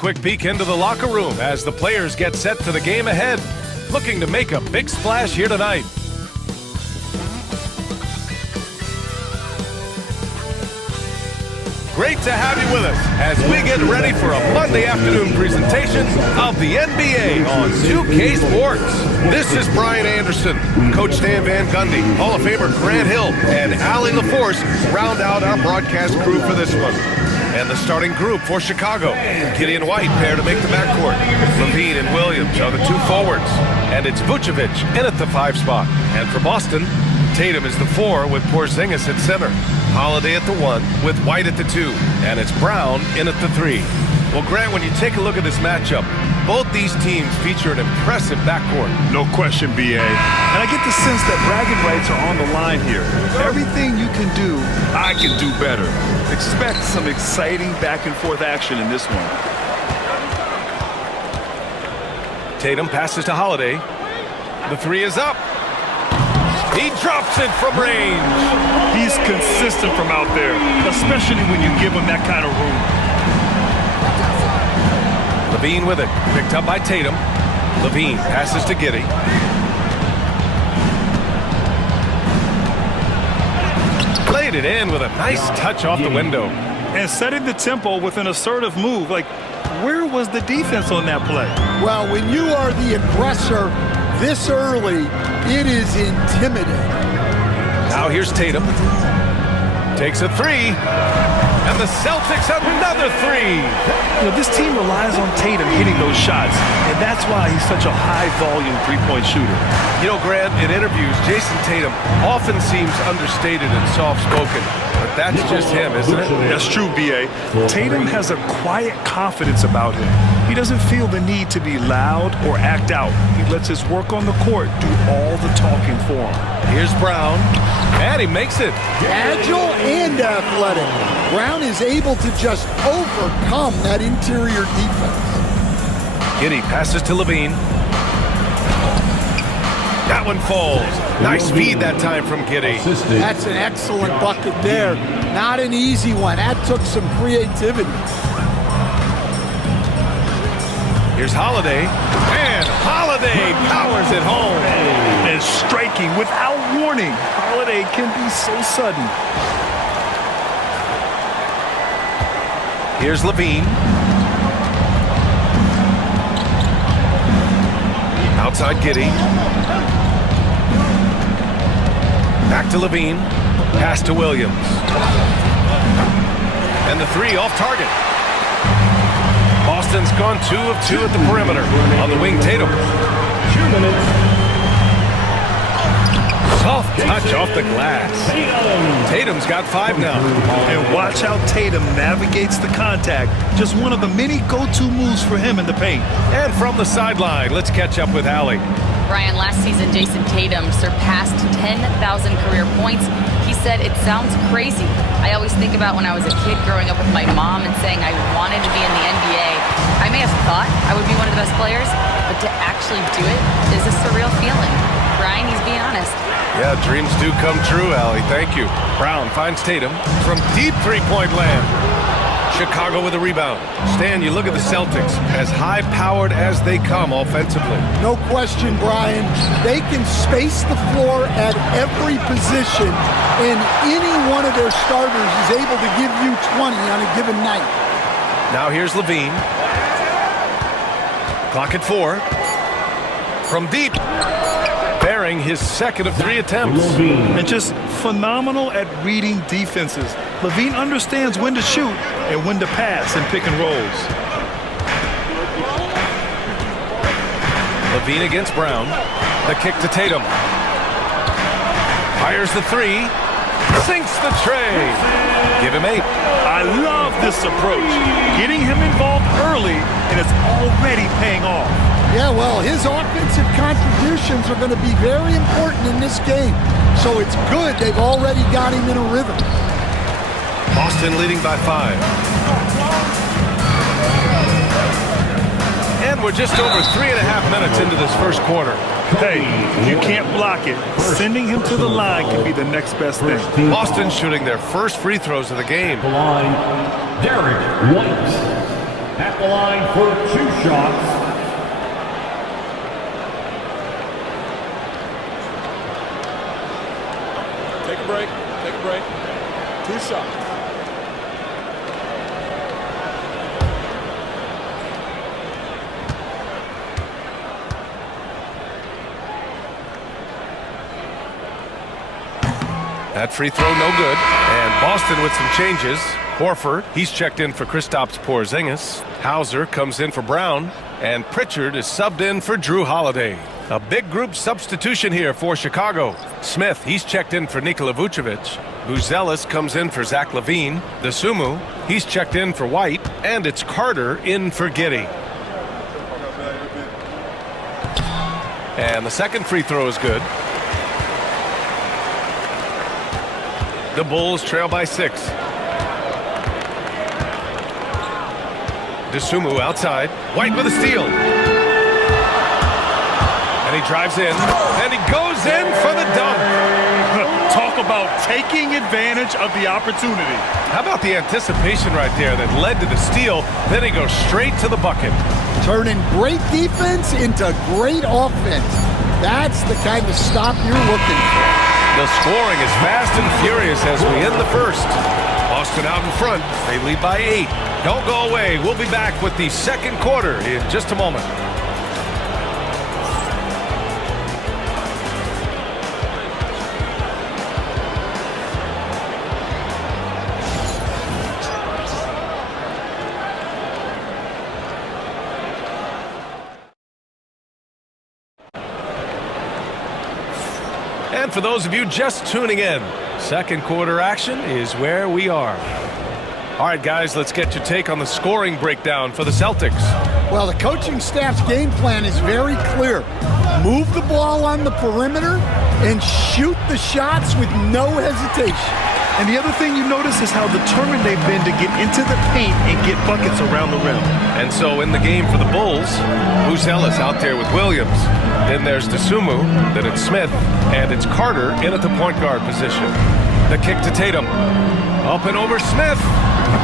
quick peek into the locker room as the players get set for the game ahead, looking to make a big splash here tonight. Great to have you with us as we get ready for a Monday afternoon presentation of the NBA on 2K Sports. This is Brian Anderson, Coach Dan Van Gundy, Hall of Famer Grant Hill, and Allie LaForce round out our broadcast crew for this one. And the starting group for Chicago, Giddey and White pair to make the backcourt. Levine and Williams are the two forwards, and it's Vucevic in at the 5 spot. And for Boston, Tatum is the 4 with Porzingis at center. Holiday at the 1 with White at the 2, and it's Brown in at the 3. Well, Grant, when you take a look at this matchup, both these teams feature an impressive backcourt. No question, B.A. And I get the sense that bragging rights are on the line here. Everything you can do, I can do better. Expect some exciting back-and-forth action in this one. Tatum passes to Holiday. The 3 is up. He drops it from range. He's consistent from out there, especially when you give him that kind of room. Levine with it, picked up by Tatum. Levine passes to Giddey. Played it in with a nice touch off the window. And setting the tempo with an assertive move. Like, where was the defense on that play? Well, when you are the aggressor this early, it is intimidating. Now here's Tatum. Takes a 3. And the Celtics another 3. You know, this team relies on Tatum hitting those shots, and that's why he's such a high-volume three-point shooter. You know, Grant, in interviews, Jason Tatum often seems understated and soft-spoken, but that's just him, isn't it? That's true, B.A. Tatum has a quiet confidence about him. He doesn't feel the need to be loud or act out. He lets his work on the court do all the talking for him. Here's Brown, and he makes it. Agile and athletic. Brown is able to just overcome that interior defense. Giddey passes to Levine. That one falls. Nice feed that time from Giddey. That's an excellent bucket there. Not an easy one. That took some creativity. Here's Holiday. And Holiday powers it home. And striking without warning. Holiday can be so sudden. Here's Levine. Outside Giddey. Back to Levine. Pass to Williams. And the 3 off target. Boston's gone 2 of 2 at the perimeter. On the wing, Tatum. 2 minutes. Soft touch off the glass. Tatum's got 5 now. And watch how Tatum navigates the contact. Just one of the many go-to moves for him in the paint. And from the sideline, let's catch up with Allie. Brian, last season, Jason Tatum surpassed 10,000 career points. He said, "It sounds crazy. I always think about when I was a kid growing up with my mom and saying I wanted to be in the NBA. I may have thought I would be one of the best players, but to actually do it is a surreal feeling." Brian, he's being honest. Yeah, dreams do come true, Allie. Thank you. Brown finds Tatum from deep three-point land. Chicago with a rebound. Stan, you look at the Celtics, as high-powered as they come offensively. No question, Brian. They can space the floor at every position, and any one of their starters is able to give you 20 on a given night. Now here's Levine. Clock at 4. From deep. Bearing his second of 3 attempts. And just phenomenal at reading defenses. Levine understands when to shoot and when to pass in pick and rolls. Levine against Brown. The kick to Tatum. Fires the 3. Sinks the tray. Give him 8. I love this approach. Getting him involved early, and it's already paying off. Yeah, well, his offensive contributions are going to be very important in this game. So it's good they've already got him in a rhythm. Boston leading by 5. And we're just over 3.5 minutes into this first quarter. Hey, you can't block it. Sending him to the line can be the next best thing. Boston shooting their first free throws of the game. The line, Derek White. at the line for 2 shots. Take a break. Take a break. 2 shots. That free throw no good. And Boston with some changes. Horford, he's checked in for Kristaps Porzingis. Hauser comes in for Brown. And Pritchard is subbed in for Drew Holiday. A big group substitution here for Chicago. Smith, he's checked in for Nikola Vucevic. Buzelis comes in for Zach LaVine. Dosunmu, he's checked in for White. And it's Carter in for Giddey. And the second free throw is good. The Bulls trail by 6. Dosunmu outside. White with a steal. And he drives in. And he goes in for the dunk. Talk about taking advantage of the opportunity. How about the anticipation right there that led to the steal? Then he goes straight to the bucket. Turning great defense into great offense. That's the kind of stop you're looking for. The scoring is fast and furious as we end the first. Boston out in front. They lead by 8. Don't go away. We'll be back with the second quarter in just a moment. And for those of you just tuning in, second quarter action is where we are. All right, guys, let's get your take on the scoring breakdown for the Celtics. Well, the coaching staff's game plan is very clear. Move the ball on the perimeter and shoot the shots with no hesitation. And the other thing you notice is how determined they've been to get into the paint and get buckets around the rim. And so in the game for the Bulls, Buzelis out there with Williams. Then there's Dosunmu, then it's Smith, and it's Carter in at the point guard position. The kick to Tatum. Up and over Smith.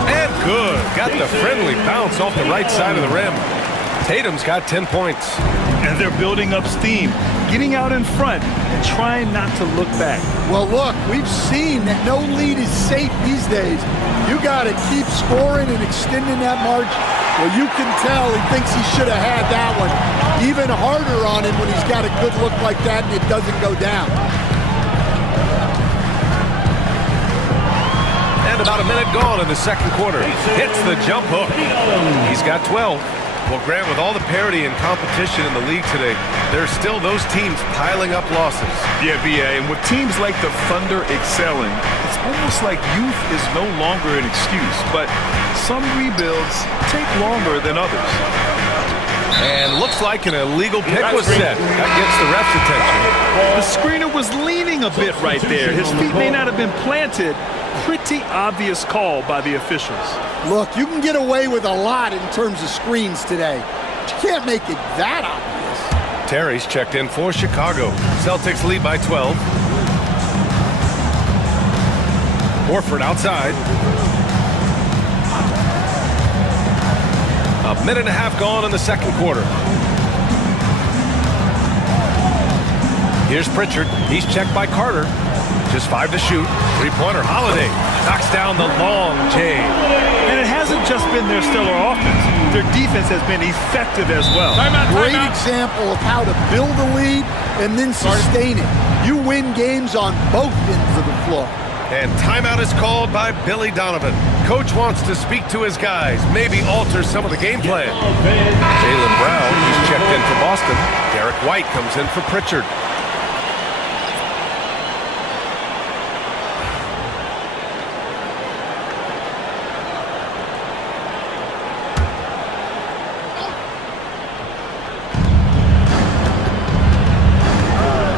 And good. Got the friendly bounce off the right side of the rim. Tatum's got 10 points. And they're building up steam, getting out in front and trying not to look back. Well, look, we've seen that no lead is safe these days. You got to keep scoring and extending that margin. Well, you can tell he thinks he should have had that one even harder on him when he's got a good look like that and it doesn't go down. And about a minute gone in the second quarter. Hits the jump hook. He's got 12. Well, Grant, with all the parity and competition in the league today, there's still those teams piling up losses. Yeah, BA, and with teams like the Thunder excelling, it's almost like youth is no longer an excuse, but some rebuilds take longer than others. And looks like an illegal pick was set. That gets the ref's attention. The screener was leaning a bit right there. His feet may not have been planted. Pretty obvious call by the officials. Look, you can get away with a lot in terms of screens today, but you can't make it that obvious. Terry's checked in for Chicago. Celtics lead by 12. Horford outside. A minute and a half gone in the second quarter. Here's Pritchard. He's checked by Carter. Just 5 to shoot. Three-pointer. Holiday knocks down the long J. And it hasn't just been their stellar offense. Their defense has been effective as well. Great example of how to build a lead and then sustain it. You win games on both ends of the floor. And timeout is called by Billy Donovan. Coach wants to speak to his guys, maybe alter some of the game plan. Jaylen Brown, he's checked in for Boston. Derek White comes in for Pritchard.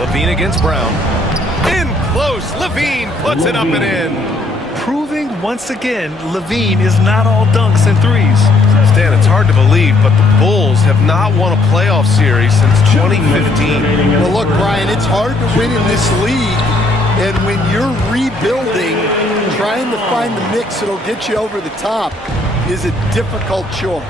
LaVine against Brown. In close. LaVine puts it up and in. Proving once again, LaVine is not all dunks and threes. Stan, it's hard to believe, but the Bulls have not won a playoff series since 2015. Well, look, Brian, it's hard to win in this league. And when you're rebuilding, trying to find the mix that'll get you over the top is a difficult chore.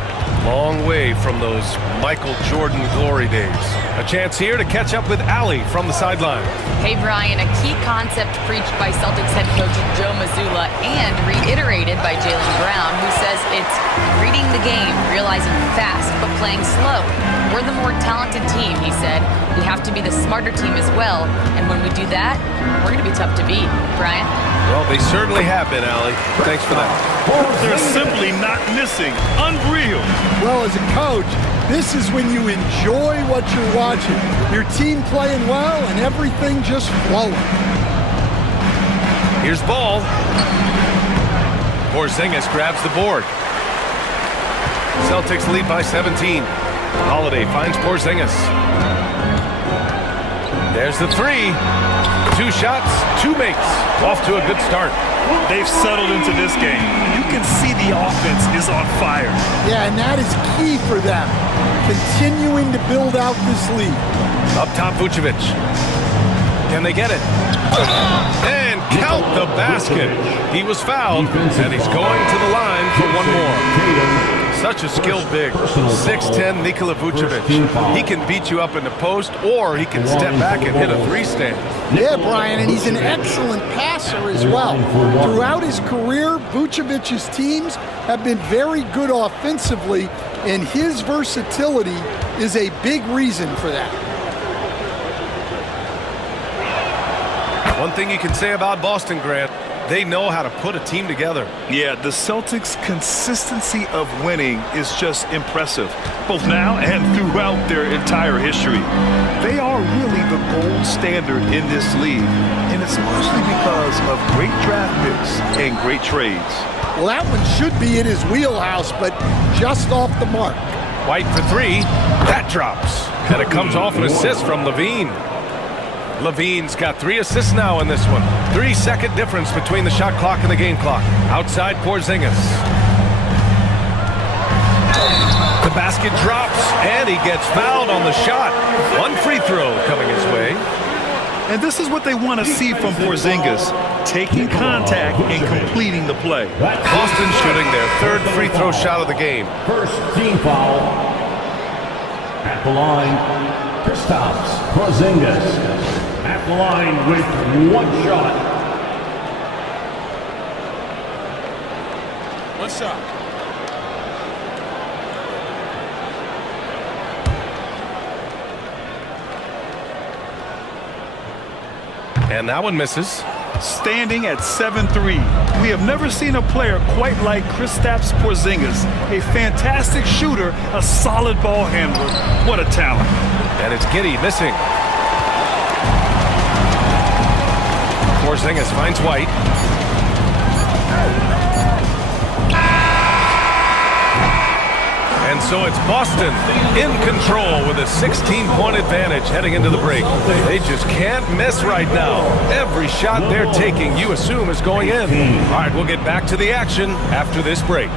Long way from those Michael Jordan glory days. A chance here to catch up with Allie from the sideline. Hey, Brian, a key concept preached by Celtics head coach Joe Mazzulla and reiterated by Jaylen Brown, who says it's reading the game, realizing fast, but playing slow. We're the more talented team, he said. We have to be the smarter team as well, and when we do that, we're going to be tough to beat. Brian? Well, they certainly have been, Allie. Thanks for that. They're simply not missing. Unreal. Well, as a coach, this is when you enjoy what you're watching. Your team playing well and everything just flowing. Here's ball. Porzingis grabs the board. Celtics lead by 17. Holiday finds Porzingis. There's the three. 2 shots, 2 makes. Off to a good start. They've settled into this game. You can see the offense is on fire. Yeah, and that is key for them. Continuing to build out this lead. Up top, Vucevic. Can they get it? And count the basket. He was fouled, and he's going to the line for one more. Such a skilled big. 6'10" Nikola Vucevic. He can beat you up in the post, or he can step back and hit a 3-stand. Yeah, Brian, and he's an excellent passer as well. Throughout his career, Vucevic's teams have been very good offensively, and his versatility is a big reason for that. One thing you can say about Boston, Grant, they know how to put a team together. Yeah, the Celtics' consistency of winning is just impressive, both now and throughout their entire history. They are really the gold standard in this league, and it's mostly because of great draft picks and great trades. Well, that one should be in his wheelhouse, but just off the mark. White for 3. That drops. And it comes off an assist from Levine. Levine's got 3 assists now in this one. 3-second difference between the shot clock and the game clock. Outside Porzingis. The basket drops, and he gets fouled on the shot. 1 free throw coming his way. And this is what they want to see from Porzingis, taking contact and completing the play. Boston shooting their 3rd free throw shot of the game. First team foul. At the line, Kristaps Porzingis. At the line with 1 shot. 1 shot. And that one misses. Standing at 7'3", we have never seen a player quite like Kristaps Porzingis. A fantastic shooter, a solid ball handler. What a talent. And it's Giddey missing. Porzingis finds White. And so it's Boston in control with a 16-point advantage heading into the break. They just can't miss right now. Every shot they're taking, you assume, is going in. All right, we'll get back to the action after this break.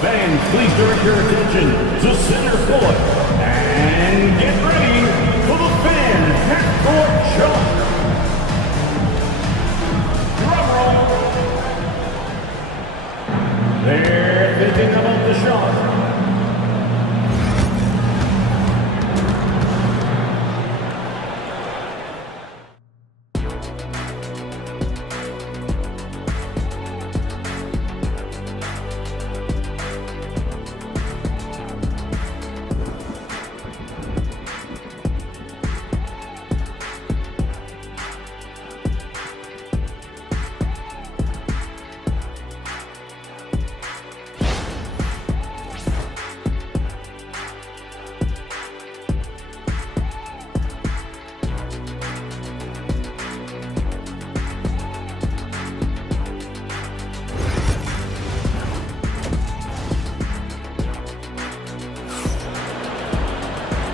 Fans, please direct your attention to center court and get ready for the fan half-court shot. Drum roll. They're thinking about the shot.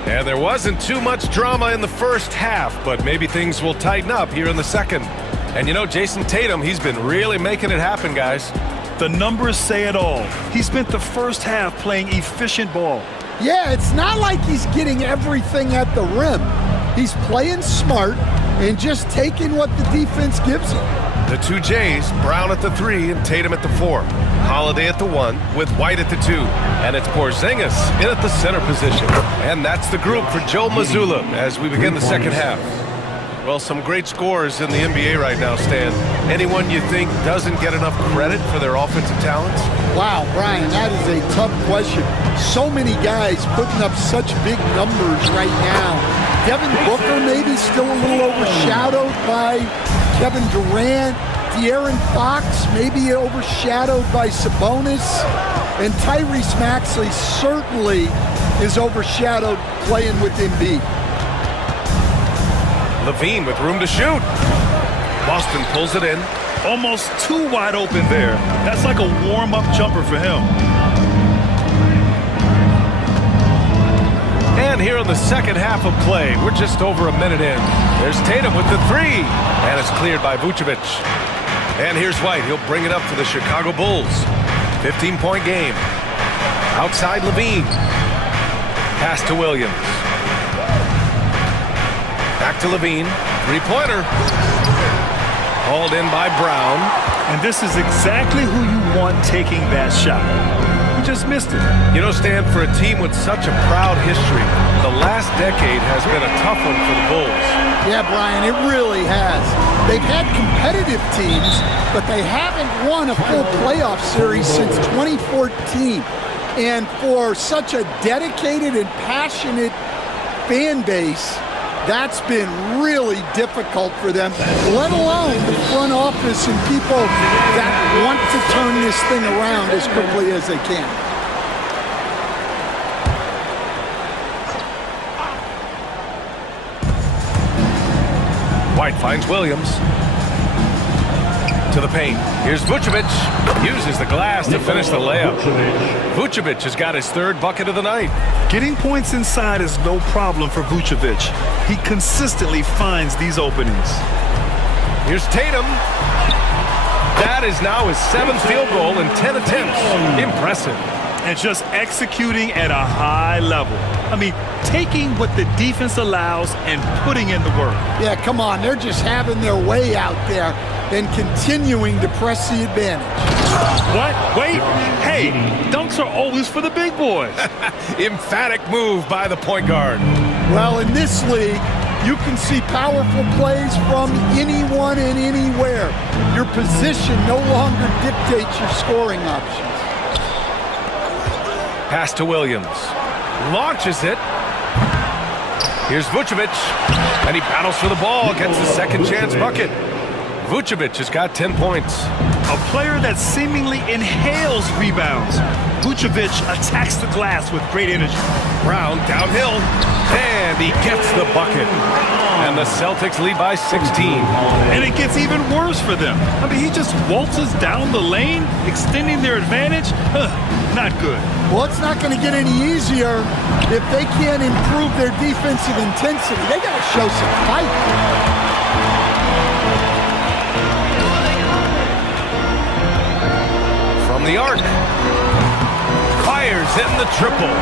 And there wasn't too much drama in the first half, but maybe things will tighten up here in the second. And you know, JasonTatum, he's been really making it happen, guys. The numbers say it all. He spent the first half playing efficient ball. Yeah, it's not like he's getting everything at the rim. He's playing smart and just taking what the defense gives him. The two Jays, Brown at the 3 and Tatum at the 4. Holiday at the 1 with White at the 2. And it's Porzingis in at the center position. And that's the group for Joe Mazzulla as we begin the second half. Well, some great scorers in the NBA right now, Stan. Anyone you think doesn't get enough credit for their offensive talents? Wow, Brian, that is a tough question. So many guys putting up such big numbers right now. Devin Booker maybe still a little overshadowed by Kevin Durant. De'Aaron Fox maybe overshadowed by Sabonis. And Tyrese Maxey certainly is overshadowed playing with Embiid. Levine with room to shoot. Boston pulls it in. Almost too wide open there. That's like a warm-up jumper for him. And here in the second half of play, we're just over a minute in. There's Tatum with the 3, and it's cleared by Vucevic. And here's White. He'll bring it up for the Chicago Bulls. 15-point game. Outside Levine. Pass to Williams. Back to Levine. Three-pointer. Hauled in by Brown. And this is exactly who you want taking that shot. He just missed it. You know, Stan, for a team with such a proud history, the last decade has been a tough one for the Bulls. Yeah, Brian, it really has. They've had competitive teams, but they haven't won a full playoff series since 2014. And for such a dedicated and passionate fan base, that's been really difficult for them, let alone the front office and people that want to turn this thing around as quickly as they can. White finds Williams. To the paint. Here's Vucevic. Uses the glass to finish the layup. Vucevic has got his 3rd bucket of the night. Getting points inside is no problem for Vucevic. He consistently finds these openings. Here's Tatum. That is now his 7th field goal in 10 attempts. Impressive. And just executing at a high level. I mean, taking what the defense allows and putting in the work. Yeah, come on. They're just having their way out there and continuing to press the advantage. What? Wait. Hey, dunks are always for the big boys. Emphatic move by the point guard. Well, in this league, you can see powerful plays from anyone and anywhere. Your position no longer dictates your scoring options. Pass to Williams. Launches it. Here's Vucevic. And he battles for the ball. Gets the second chance bucket. Vucevic has got 10 points. A player that seemingly inhales rebounds. Vucevic attacks the glass with great energy. Brown downhill. And he gets the bucket. And the Celtics lead by 16. And it gets even worse for them. I mean, he just waltzes down the lane, extending their advantage. Not good. Well, it's not going to get any easier if they can't improve their defensive intensity. They got to show some fight. From the arc. Fires in the triple.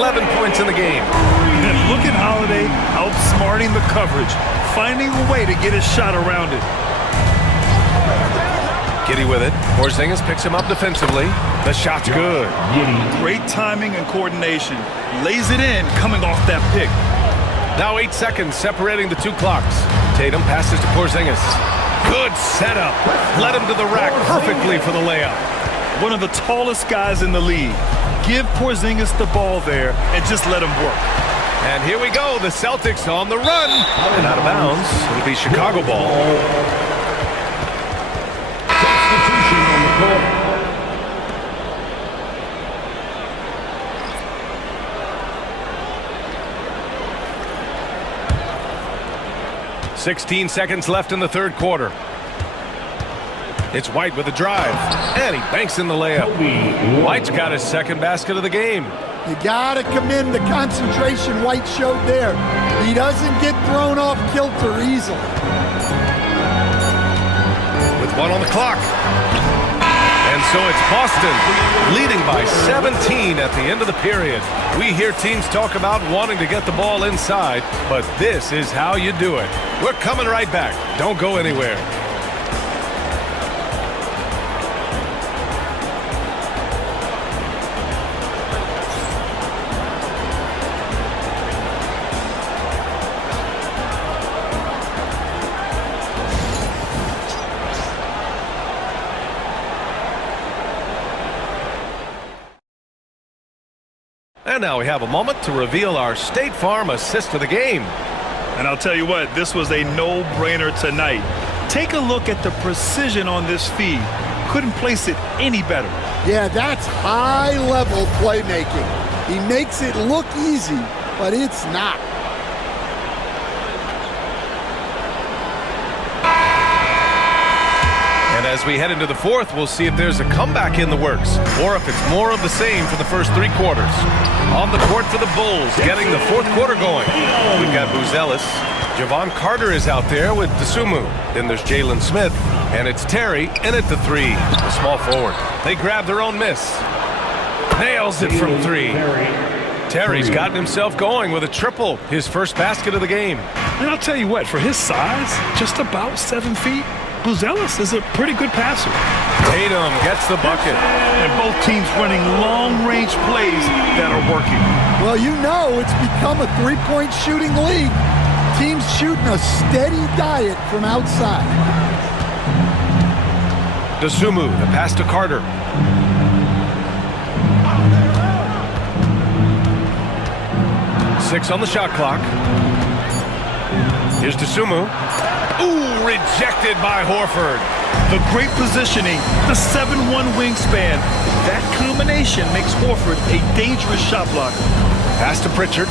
11 points in the game. And look at Holiday outsmarting the coverage, finding a way to get his shot around it. Giddy with it. Porzingis picks him up defensively. The shot's good. Great timing and coordination. Lays it in coming off that pick. Now 8 seconds separating the 2 clocks. Tatum passes to Porzingis. Good setup. Led him to the rack perfectly for the layup. One of the tallest guys in the league. Give Porzingis the ball there and just let him work. And here we go. The Celtics on the run. And out of bounds. It'll be Chicago ball. Substitution on the court. 16 seconds left in the 3rd quarter. It's White with a drive, and he banks in the layup. White's got his 2nd basket of the game. You got to commend the concentration White showed there. He doesn't get thrown off kilter easily. With 1 on the clock. And so it's Boston leading by 17 at the end of the period. We hear teams talk about wanting to get the ball inside, but this is how you do it. We're coming right back. Don't go anywhere. And now we have a moment to reveal our State Farm assist of the game. And I'll tell you what, this was a no-brainer tonight. Take a look at the precision on this feed. Couldn't place it any better. Yeah, that's high-level playmaking. He makes it look easy, but it's not. And as we head into the fourth, we'll see if there's a comeback in the works or if it's more of the same for the first 3 quarters. On the court for the Bulls, getting the fourth quarter going. We've got Buzelis. Javon Carter is out there with Dosunmu. Then there's Jalen Smith. And it's Terry in at the 3, the small forward. They grab their own miss. Nails it from 3. Terry's gotten himself going with a triple, his first basket of the game. And I'll tell you what, for his size, just about 7 feet, Buzelis is a pretty good passer. Tatum gets the bucket. And both teams running long-range plays that are working. Well, you know it's become a three-point shooting league. Teams shooting a steady diet from outside. Dosunmu, the pass to Carter. Six on the shot clock. Here's Dosunmu. Ooh, rejected by Horford. The great positioning, the 7'1" wingspan. That combination makes Horford a dangerous shot blocker. Pass to Pritchard.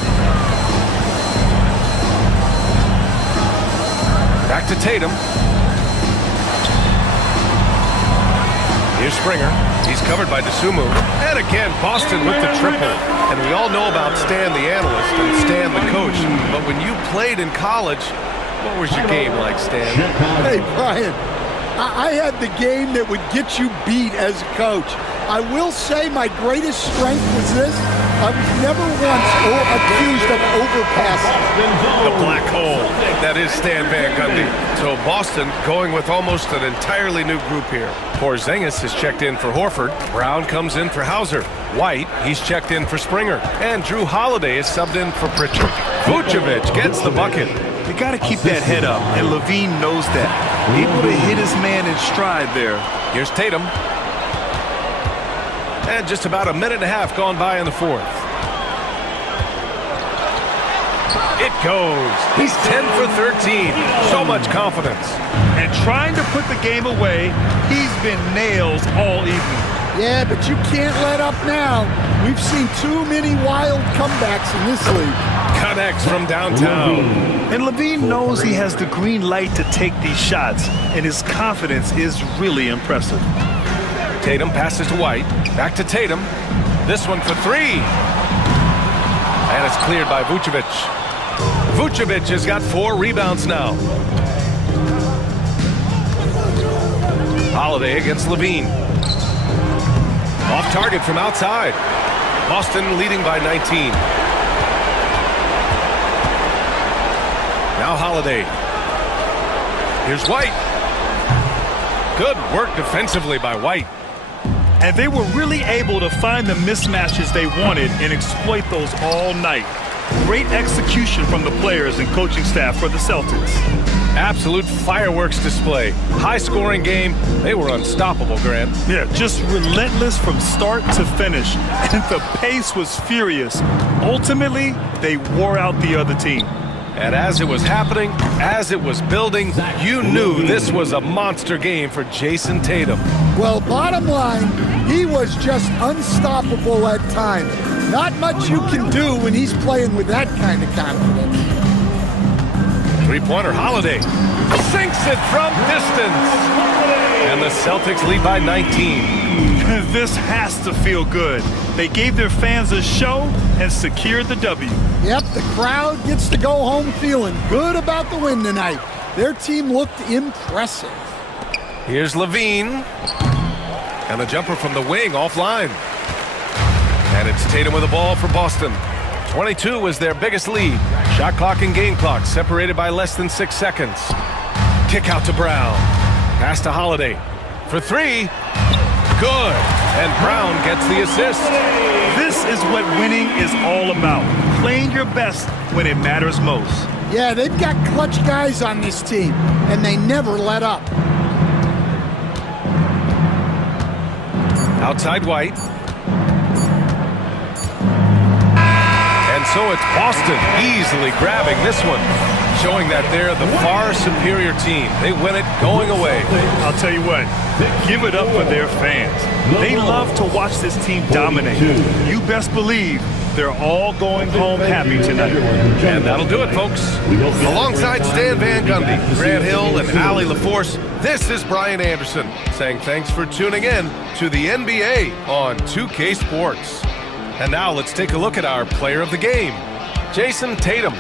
Back to Tatum. Here's Springer. He's covered by Dosunmu. And again, Boston with the triple. And we all know about Stan the analyst and Stan the coach. But when you played in college, what was your game like, Stan? Hey, Brian, I had the game that would get you beat as a coach. I will say my greatest strength was this. I was never once accused of overpassing. The black hole. That is Stan Van Gundy. So Boston going with almost an entirely new group here. Porzingis is checked in for Horford. Brown comes in for Hauser. White, he's checked in for Springer. And Drew Holiday is subbed in for Pritchard. Vucevic gets the bucket. You got to keep that head up, and Levine knows that. Able to hit his man in stride there. Here's Tatum. And just about a minute and a half gone by in the fourth. It goes. He's 10 for 13. So much confidence. And trying to put the game away, he's been nails all evening. Yeah, but you can't let up now. We've seen too many wild comebacks in this league. Connects from downtown. And Levine knows he has the green light to take these shots, and his confidence is really impressive. Tatum passes to White. Back to Tatum. This one for 3. And it's cleared by Vucevic. Vucevic has got 4 rebounds now. Holiday against Levine. Off target from outside. Boston leading by 19. Now Holiday. Here's White. Good work defensively by White. And they were really able to find the mismatches they wanted and exploit those all night. Great execution from the players and coaching staff for the Celtics. Absolute fireworks display. High-scoring game. They were unstoppable, Grant. Yeah, just relentless from start to finish. And the pace was furious. Ultimately, they wore out the other team. And as it was happening, as it was building, you knew this was a monster game for Jason Tatum. Well, bottom line, he was just unstoppable at times. Not much you can do when he's playing with that kind of confidence. Three-pointer Holiday sinks it from distance. And the Celtics lead by 19. This has to feel good. They gave their fans a show and secured the W. Yep, the crowd gets to go home feeling good about the win tonight. Their team looked impressive. Here's Levine. And the jumper from the wing offline. And it's Tatum with the ball for Boston. 22 was their biggest lead. Shot clock and game clock separated by less than 6 seconds. Kick out to Brown. Pass to Holiday. For 3. Good. And Brown gets the assist. This is what winning is all about. Playing your best when it matters most. Yeah, they've got clutch guys on this team, and they never let up. Outside White. So it's Boston easily grabbing this one, showing that they're the far superior team. They win it going away. I'll tell you what, give it up for their fans. They love to watch this team dominate. You best believe they're all going home happy tonight. And that'll do it, folks. Alongside Stan Van Gundy, Grant Hill, and Allie LaForce, this is Brian Anderson saying thanks for tuning in to the NBA on 2K Sports. And now let's take a look at our player of the game, Jason Tatum.